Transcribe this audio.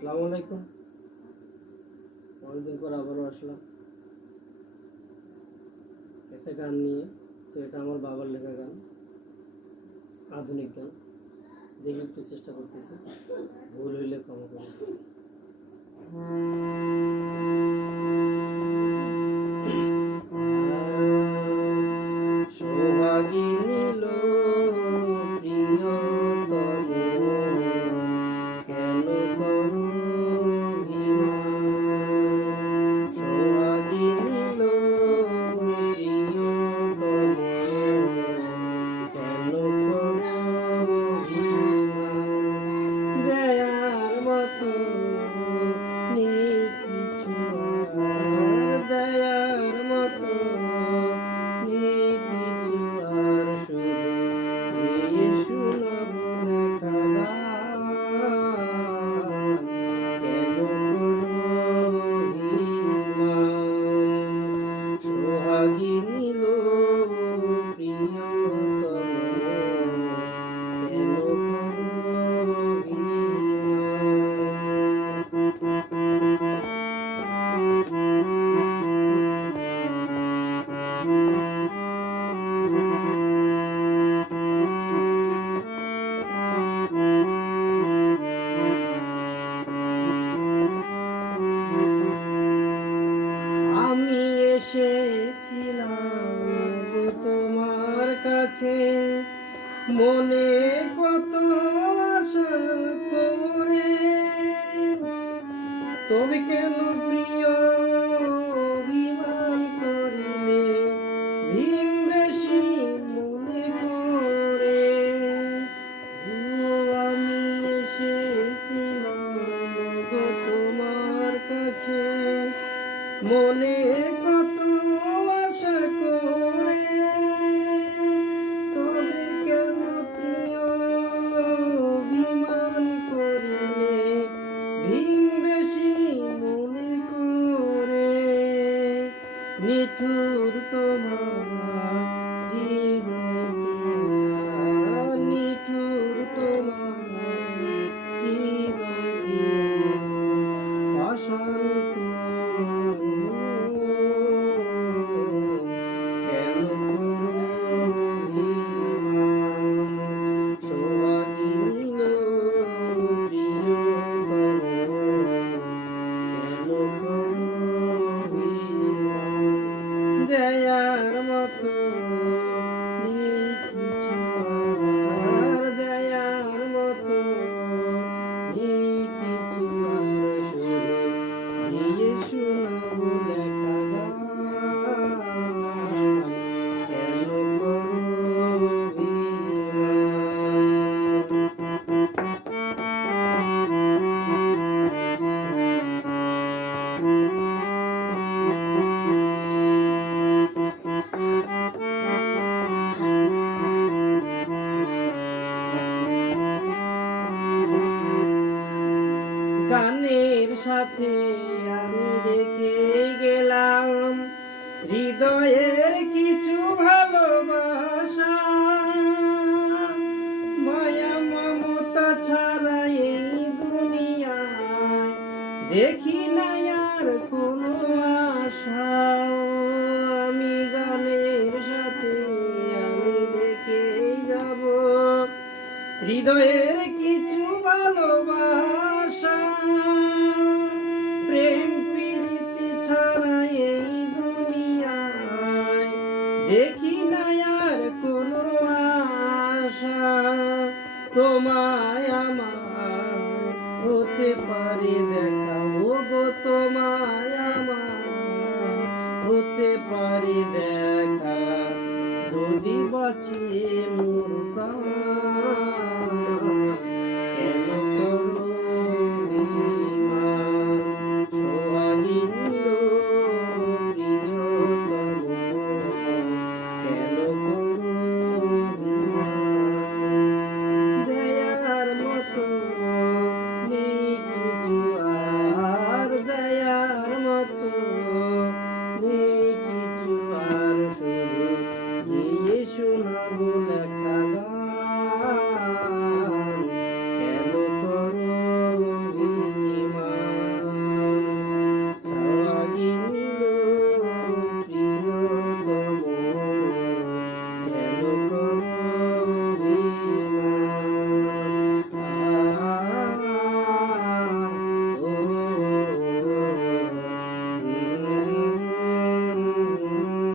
আসসালামু আলাইকুম। অনেকদিন পর আবারও আসলাম একটা গান নিয়ে। তো এটা আমার বাবার লেখা গান, আধুনিক গান। দেখি একটু চেষ্টা করতেছি, ভুল হইলে ক্ষমা করবেন। সোহাগিনী লো প্রিয়তম, কেন করো অভিমান? সোহাগিনী লো প্রিয়তম, কেন করো অভিমান? দয়ার মতো নেই কিছু আর, দয়ার মতো নেই কিছু আর, শুধু গেয়ে শোনাবো লেখা গান। কেন করো অভিমান? সোহাগিনী লো প্রিয়তম, কেন করো আমি এসেছিলাম গো তোমার কাছে, মনে কত আশা করে, তবে কেন প্রিয় অভিমান করিলে ভিনদেশী মনে করে? আমি এসেছিলাম গো তোমার কাছে, মনে কত আশা করে, তবে কেন প্রিয় অভিমান করিলে ভিনদেশী মনে করে? নিঠুর তোমার হৃদয় প্রিয়া, নিঠুর তোমার হৃদয় প্রিয়া, অশান্ত কেন করো অভিমান? সোহাগিনী লো প্রিয়তম, কেন করো অভিমান? দয়ার মতো নেই কিছু আর, দয়ার মতো নেই কিছু আর, শুধু গেয়ে শোনাবো লেখা গান। কেন করো গানের সাথে আমি রেখে গেলাম হৃদয়ের কিছু ভালোবাসা, মায়া মমতা ছাড়া এই দুনিয়ায় দেখি না আর কোনো আশা। আমি গানের সাথে আমি রেখে যাব হৃদয়ের কিছু ভালোবাসা, প্রেম প্রীতি ছাড়া এই দুনিয়ায় দেখি না আর কোনো আশা। তোমায় আমার হতে পারে দেখা, ও গো তোমায় আমার হতে পারে দেখা, যদি বাঁচিয়ে মরো